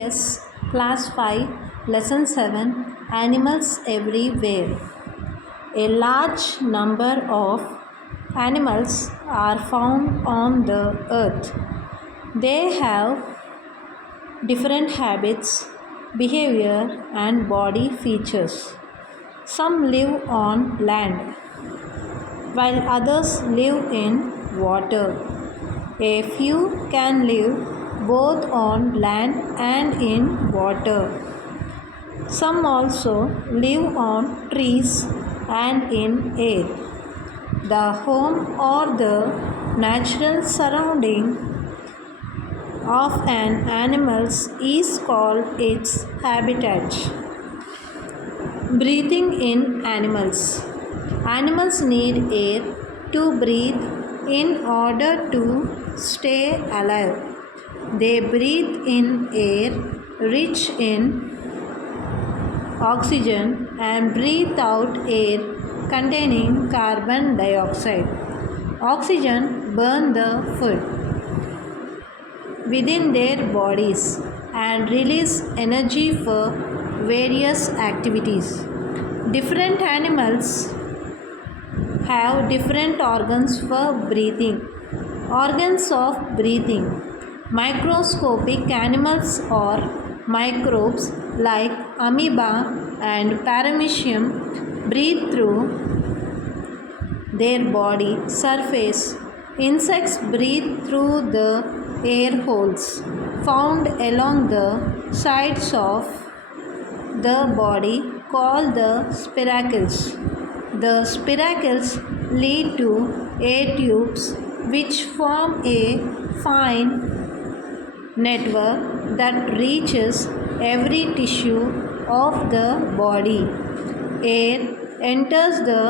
Yes, Class 5, Lesson 7 Animals Everywhere. A large number of animals are found on the earth. They have different habits, behavior, and body features. Some live on land, while others live in water. A few can live both on land and in water. Some also live on trees and in air. The home or the natural surrounding of an animal is called its habitat. Breathing in animals. Animals need air to breathe in order to stay alive. They breathe in air rich in oxygen and breathe out air containing carbon dioxide. Oxygen burn the food within their bodies and release energy for various activities. Different animals have different organs for breathing. Organs of breathing. Microscopic animals or microbes like amoeba and paramecium breathe through their body surface. Insects breathe through the air holes found along the sides of the body called the spiracles. The spiracles lead to air tubes which form a fine network that reaches every tissue of the body. Air enters the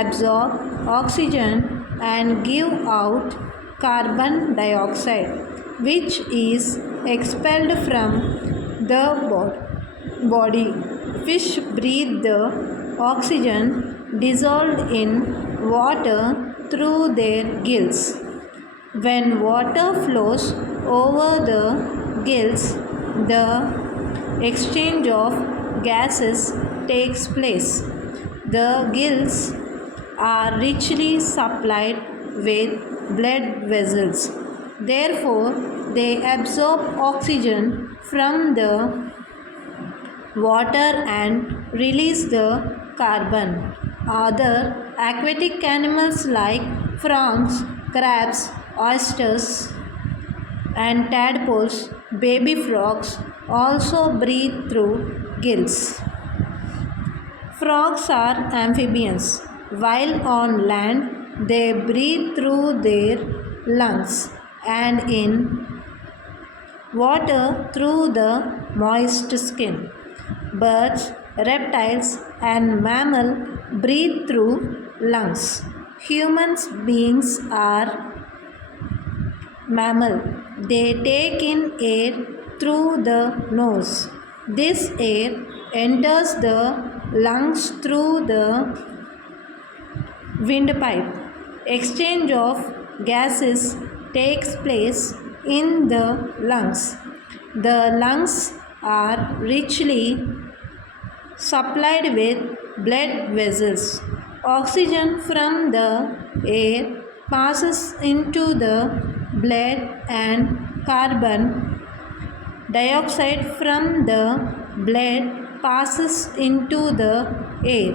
absorb oxygen and give out carbon dioxide, which is expelled from the body. Fish breathe the oxygen dissolved in water through their gills. When water flows over the gills, the exchange of gases takes place. The gills are richly supplied with blood vessels. Therefore, they absorb oxygen from the water and release the carbon. Other aquatic animals like frogs, crabs, oysters, and tadpoles, baby frogs, also breathe through gills. Frogs are amphibians. While on land, they breathe through their lungs and in water through the moist skin. Birds, reptiles, and mammals breathe through lungs. Human beings are mammal. They take in air through the nose. This air enters the lungs through the windpipe. Exchange of gases takes place in the lungs. The lungs are richly supplied with blood vessels. Oxygen from the air passes into the blood and carbon dioxide from the blood passes into the air.